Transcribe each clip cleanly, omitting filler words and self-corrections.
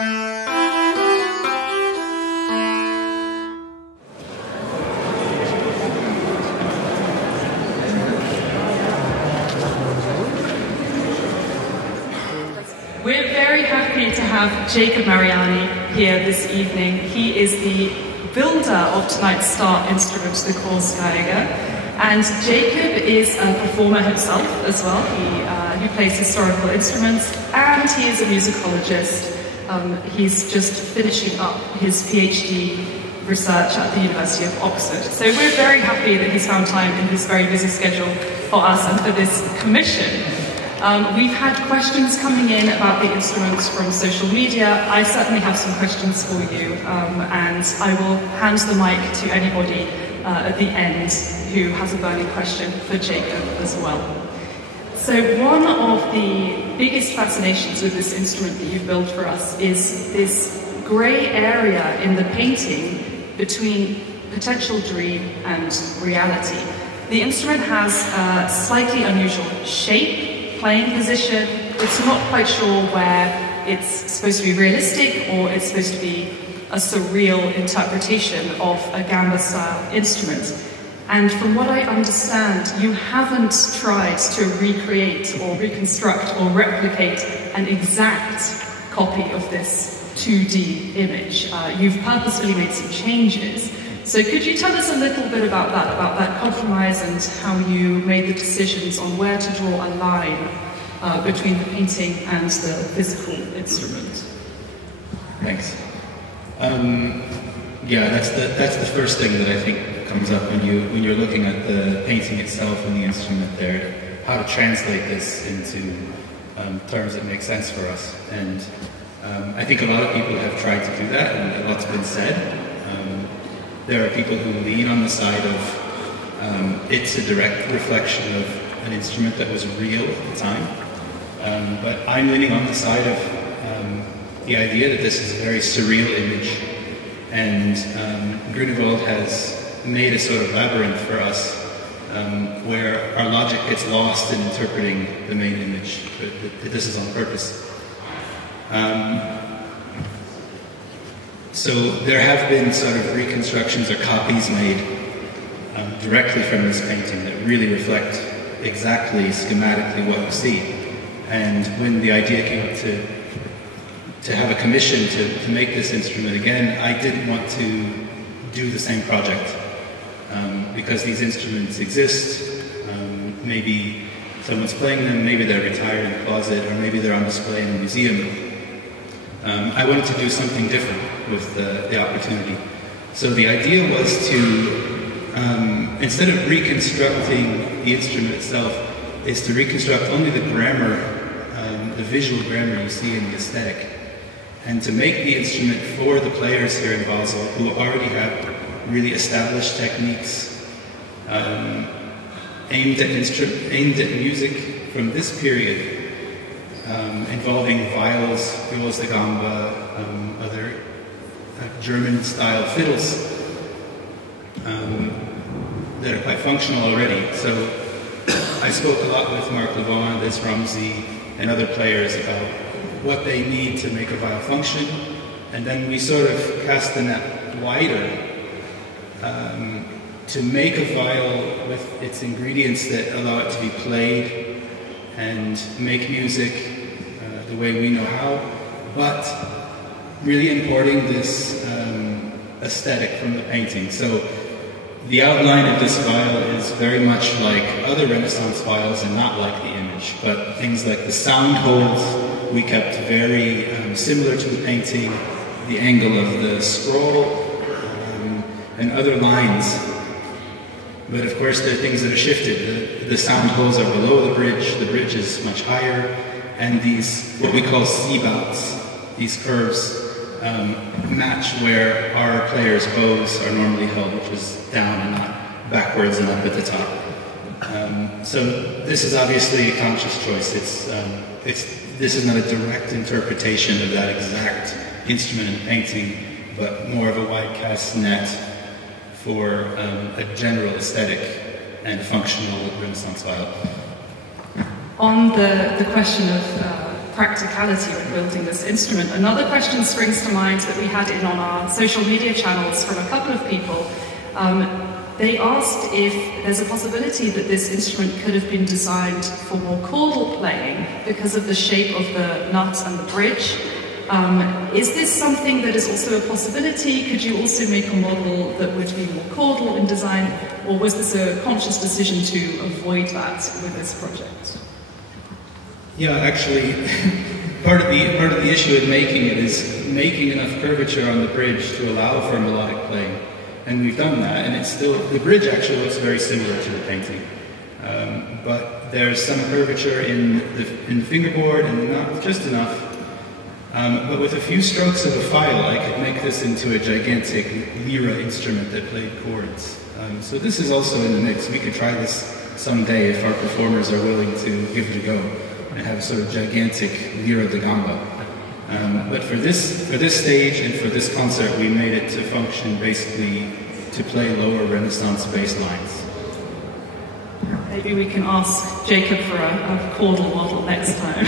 We're very happy to have Jacob Mariani here this evening. He is the builder of tonight's star instrument, the Grossgeige. And Jacob is a performer himself as well. He plays historical instruments and he is a musicologist. He's just finishing up his PhD research at the University of Oxford. So we're very happy that he's found time in his very busy schedule for us and for this commission. We've had questions coming in about the instruments from social media. I certainly have some questions for you, and I will hand the mic to anybody at the end who has a burning question for Jacob as well. So one of the biggest fascinations with this instrument that you've built for us is this grey area in the painting between potential dream and reality. The instrument has a slightly unusual shape, playing position. It's not quite sure where it's supposed to be realistic or it's supposed to be a surreal interpretation of a gamba-style instrument. And from what I understand, you haven't tried to recreate or reconstruct or replicate an exact copy of this 2D image. You've purposefully made some changes. So could you tell us a little bit about that compromise and how you made the decisions on where to draw a line between the painting and the physical instrument? Thanks. Yeah, that's the first thing that I think comes up when you're looking at the painting itself and the instrument there. How to translate this into terms that make sense for us. And I think a lot of people have tried to do that, and a lot's been said. There are people who lean on the side of it's a direct reflection of an instrument that was real at the time. But I'm leaning on the side of the idea that this is a very surreal image. And Grünewald has made a sort of labyrinth for us where our logic gets lost in interpreting the main image. But this is on purpose. So there have been sort of reconstructions or copies made directly from this painting that really reflect exactly schematically what you see. And when the idea came up to have a commission to make this instrument again, I didn't want to do the same project because these instruments exist. Maybe someone's playing them, maybe they're retired in the closet, or maybe they're on display in a museum. I wanted to do something different with the opportunity. So the idea was to, instead of reconstructing the instrument itself, is to reconstruct only the grammar, the visual grammar you see in the aesthetic, and to make the instrument for the players here in Basel who already have really established techniques aimed at music from this period. Involving viols, violas da gamba, other German-style fiddles that are quite functional already. So I spoke a lot with Mark Levon, Liz Rumsey, and other players about what they need to make a viol function, and then we sort of cast the net wider to make a viol with its ingredients that allow it to be played and make music the way we know how, but really importing this aesthetic from the painting. So the outline of this viol is very much like other Renaissance viols and not like the image, but things like the sound holes we kept very similar to the painting, the angle of the scroll, and other lines. But of course there are things that are shifted. The sound holes are below the bridge is much higher, and these, what we call C-bouts, these curves, match where our players' bows are normally held, which is down and not backwards and up at the top. So this is obviously a conscious choice. This is not a direct interpretation of that exact instrument in the painting, but more of a wide cast net for a general aesthetic and functional Renaissance viol. On the question of practicality of building this instrument. Another question springs to mind that we had in on our social media channels from a couple of people. They asked if there's a possibility that this instrument could have been designed for more chordal playing because of the shape of the nut and the bridge. Is this something that is also a possibility? Could you also make a model that would be more chordal in design, or was this a conscious decision to avoid that with this project? Yeah, actually, part of the issue in making it is making enough curvature on the bridge to allow for melodic playing. And we've done that, and it's still, the bridge actually looks very similar to the painting. But there's some curvature in the fingerboard, and not just enough. But with a few strokes of a file, I could make this into a gigantic lira instrument that played chords. So this is also in the mix. We could try this someday if our performers are willing to give it a go and have a sort of gigantic lira da gamba. But for this stage and for this concert, we made it to function basically to play lower Renaissance bass lines. Maybe we can ask Jacob for a chordal model next time.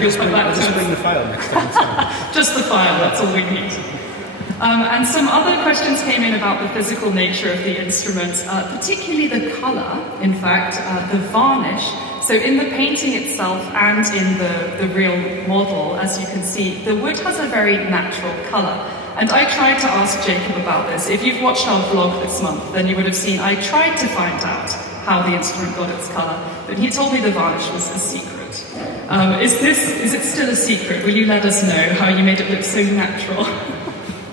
Just bring the file next time. Just the file, that's all we need. And some other questions came in about the physical nature of the instrument, particularly the colour, in fact, the varnish. So in the painting itself and in the real model, as you can see, the wood has a very natural colour. And I tried to ask Jacob about this. If you've watched our vlog this month, then you would have seen I tried to find out how the instrument got its colour, but he told me the varnish was a secret. Is it still a secret? Will you let us know how you made it look so natural?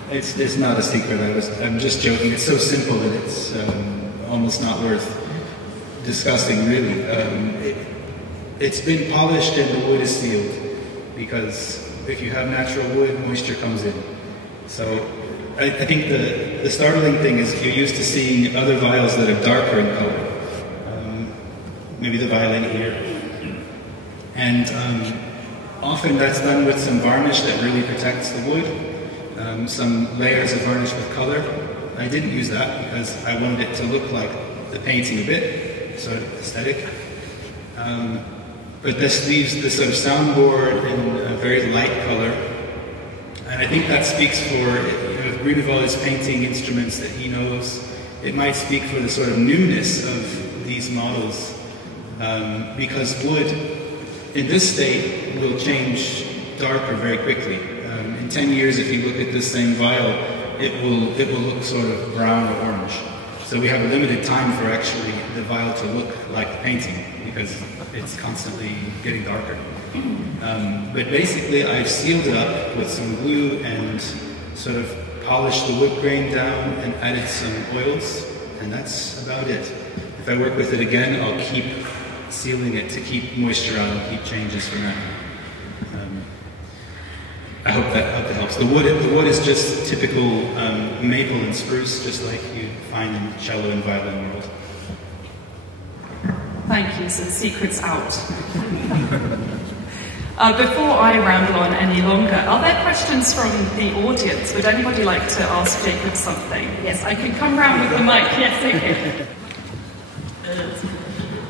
It's not a secret. I'm just joking. It's so simple that it's almost not worth discussing, really. It's been polished and the wood is sealed, because if you have natural wood, moisture comes in. So I think the startling thing is you're used to seeing other vials that are darker in color. Maybe the violin here. And often that's done with some varnish that really protects the wood, some layers of varnish with color. I didn't use that because I wanted it to look like the painting a bit, sort of aesthetic. But this leaves the sort of soundboard in a very light color. And I think that speaks for, if Grünewald is painting instruments that he knows, it might speak for the sort of newness of these models. Because wood, in this state, will change darker very quickly. In 10 years, if you look at this same vial, it will look sort of brown or orange. So we have a limited time for actually the vial to look like the painting, because it's constantly getting darker. But basically, I've sealed it up with some glue and sort of polished the wood grain down and added some oils, and that's about it. If I work with it again, I'll keep sealing it to keep moisture out and keep changes from that. I hope that helps. The wood is just typical maple and spruce, just like you find in cello and violin world. Thank you. So the secret's out. Before I ramble on any longer, are there questions from the audience? Would anybody like to ask Jacob something? Yes, I can come round with the mic. Yes, okay.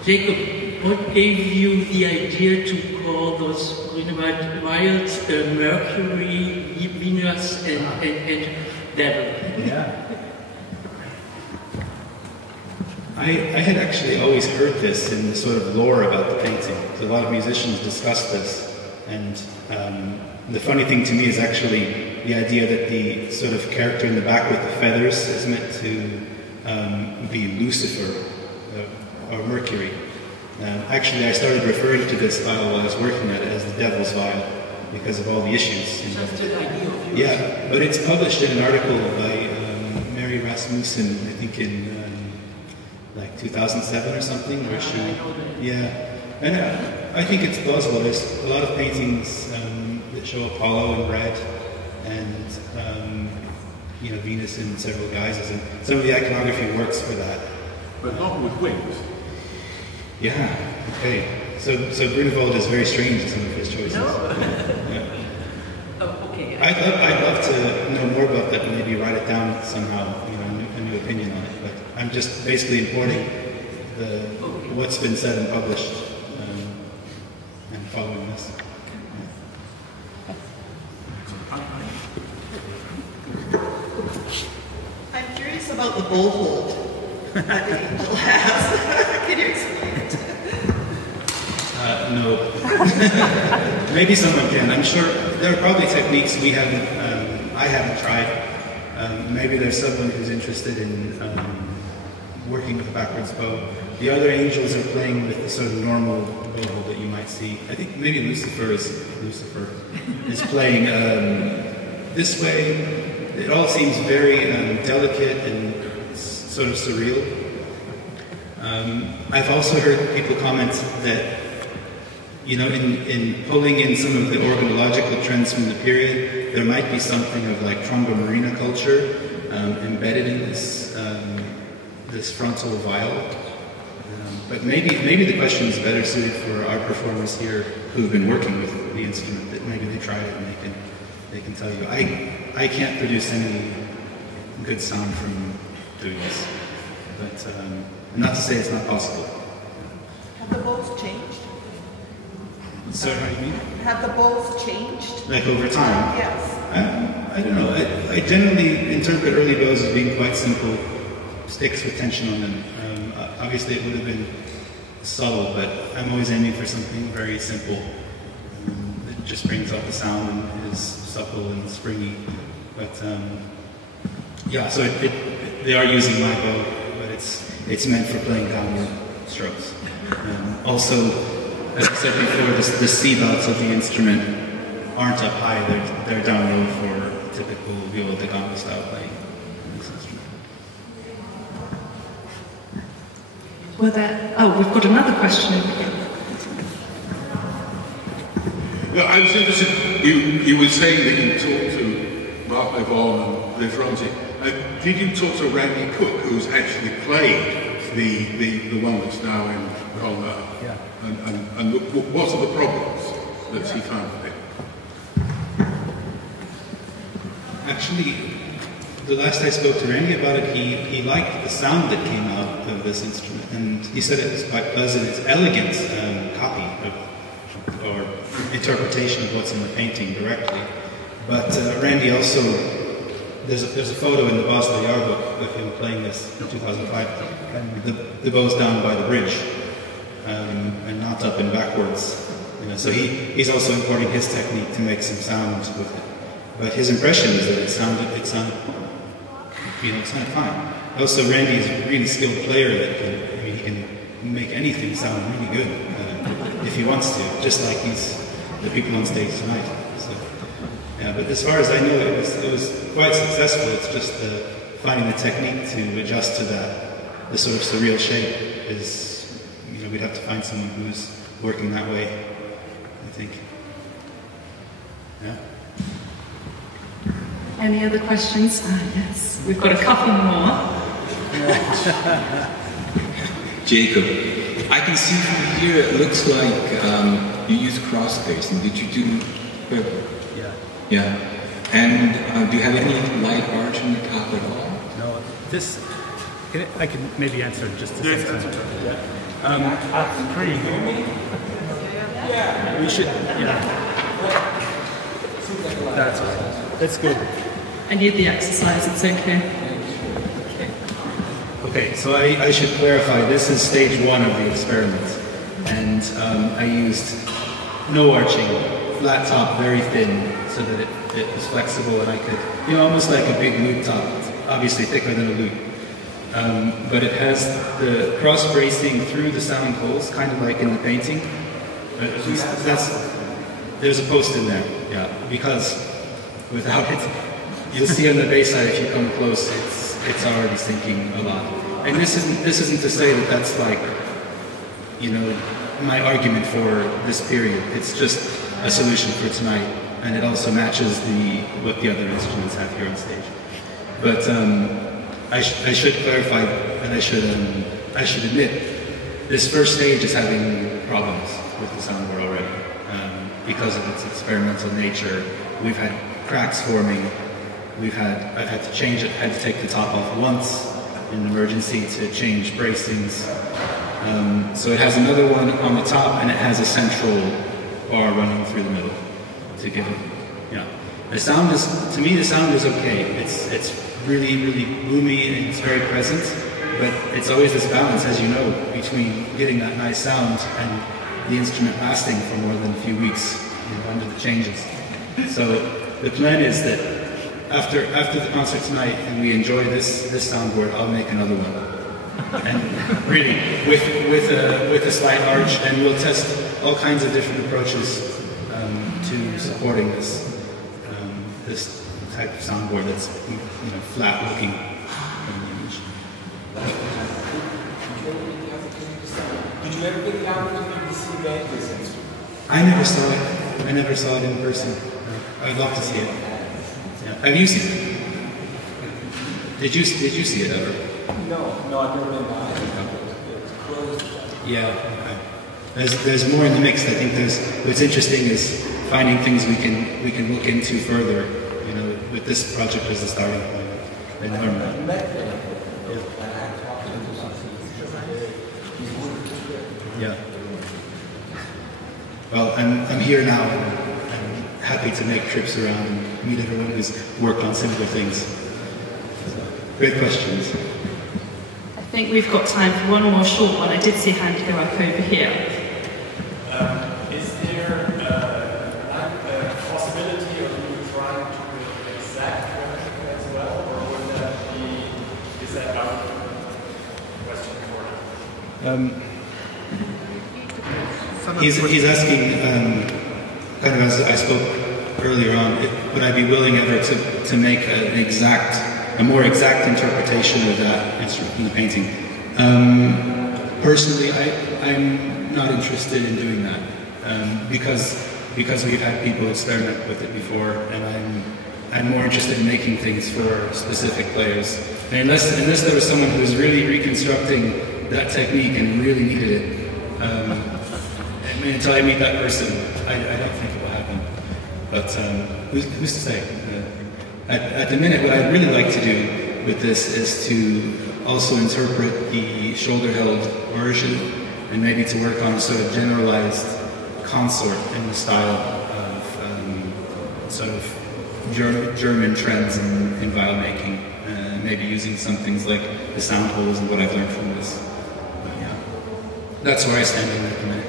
Jacob, what gave you the idea to call those Grünewald vials Mercury, Venus, and Devil? Yeah. I had actually always heard this in the sort of lore about the painting. A lot of musicians discuss this. And the funny thing to me is actually the idea that the sort of character in the back with the feathers is meant to be Lucifer or Mercury. Actually, I started referring to this vial while I was working at it as the Devil's Vial because of all the issues. Just an idea of yours. Yeah, but it's published in an article by Mary Rasmussen, I think in like 2007 or something, where she, yeah, and I think it's plausible. There's a lot of paintings that show Apollo in red, and you know, Venus in several guises, and some of the iconography works for that. But not with wings. Yeah. Okay. So Grünewald is very strange in some of his choices. No. Yeah. Oh, okay. I'd love to know more about that and maybe write it down somehow. You know, a new opinion on it. But I'm just basically importing what's been said and published and following this. Yeah. about the bow hold that the angel has. Can you explain it? No. Maybe someone can. I'm sure there are probably techniques we haven't, I haven't tried. Maybe there's someone who's interested in working with a backwards bow. The other angels are playing with the sort of normal bow hold that you might see. I think maybe Lucifer is playing this way. It all seems very delicate and sort of surreal. I've also heard people comment that, you know, in pulling in some of the organological trends from the period, there might be something of like Tromba Marina culture embedded in this this frontal viol. But maybe the question is better suited for our performers here who've been working with the instrument. That maybe they tried it and they can tell you. I can't produce any good sound from doing this, but not to say it's not possible. Have the bows changed? So how do you mean? Have the bows changed? Like over time? Yes. I don't know. I generally interpret early bows as being quite simple sticks with tension on them. Obviously it would have been subtle, but I'm always aiming for something very simple. It just brings out the sound and is supple and springy. But yeah, so they are using my bow, but it's meant for playing downward strokes. Also, as I said before, the C belts of the instrument aren't up high, they're down low for typical viola da gamba style playing in this instrument. We've got another question. Well, I was interested, you were saying that you talked to Mark Levon and Le Franzi. Did you talk to Randy Cook, who's actually played the one that's now in Colmar? Yeah. And what are the problems that he found with it? Actually, the last I spoke to Randy about it, he liked the sound that came out of this instrument, and he said it was quite pleasant. It's elegant copy or interpretation of what's in the painting directly. But Randy also, there's a photo in the Basel Jahrbuch of him playing this in 2005, and the bow's down by the bridge. And not up and backwards. You know, so he's also importing his technique to make some sound with it. But his impression is that it sounded fine. Also, Randy is a really skilled player that he can make anything sound really good if he wants to, just like the people on stage tonight. So, yeah, but as far as I know, it was quite successful. It's just finding the technique to adjust to the sort of surreal shape is. We'd have to find someone who's working that way, I think. Yeah. Any other questions? Yes, we've got a couple more. Jacob, I can see from here it looks like you use cross spacing. Did you do? Yeah. Yeah. And do you have any light arch on the top at all? No. This, I can maybe answer just a second. Yeah. Pretty. We should, yeah. That's all right. That's good. I need the exercise, it's okay. Okay, so I should clarify, this is stage one of the experiment. And I used no arching, flat top, very thin, so that it was flexible and I could, almost like a big lute top, obviously thicker than a lute. But it has the cross bracing through the sound holes, kind of like in the painting. There's a post in there, yeah, because without it, you'll see on the bass side if you come close, it's already sinking a lot. And this isn't to say that that's like, my argument for this period. It's just a solution for tonight, and it also matches what the other instruments have here on stage. But I should clarify, and I should admit, this first stage is having problems with the soundboard already because of its experimental nature. We've had cracks forming. I've had to change it. Had to take the top off once in emergency to change bracings. So it has another one on the top, and it has a central bar running through the middle to give it. Yeah, the sound is okay. It's really, really boomy and it's very present, but it's always this balance, as you know, between getting that nice sound and the instrument lasting for more than a few weeks, under the changes. So the plan is that after the concert tonight and we enjoy this soundboard, I'll make another one. And really, with a slight arch, and we'll test all kinds of different approaches to supporting this type of soundboard that's flat looking. Did you ever get the opportunity to see this instrument? I never saw it. I never saw it in person. I'd love to see it. Yeah. Have you seen it? Did you see it ever? No, I've never been by. It's closed. Yeah. There's more in the mix. I think what's interesting is finding things we can look into further. With this project as a starting point. Yeah. Well, I'm here now, and I'm happy to make trips around and meet everyone who's worked on similar things. So, great questions. I think we've got time for one more short one. I did see a hand go up over here. Is there a possibility of you trying to exact replica as well, or is that out of the question for now? He's asking, kind of as I spoke earlier on, would I be willing ever to make a more exact interpretation of that instrument in the painting? Personally, I'm not interested in doing that because we've had people experiment with it before, and I'm more interested in making things for specific players. And unless there was someone who was really reconstructing that technique and really needed it. Until I meet that person, I don't think it will happen. But who's to say? At the minute, what I'd really like to do with this is to also interpret the shoulder-held version and maybe to work on a sort of generalized consort in the style of sort of German trends in viol making, maybe using some things like the sound holes and what I've learned from this. But yeah, that's where I stand in at the minute.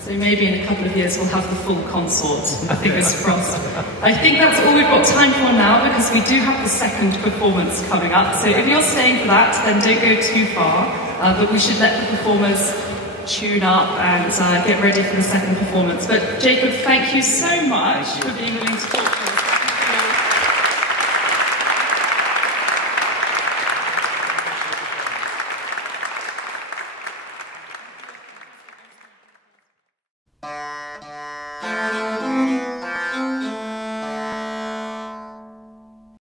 So maybe in a couple of years we'll have the full consort, fingers crossed. I think that's all we've got time for now because we do have the second performance coming up. So if you're staying for that, then don't go too far. But we should let the performers tune up and get ready for the second performance. But Jacob, thank you so much for being willing to talk to us. Thank you.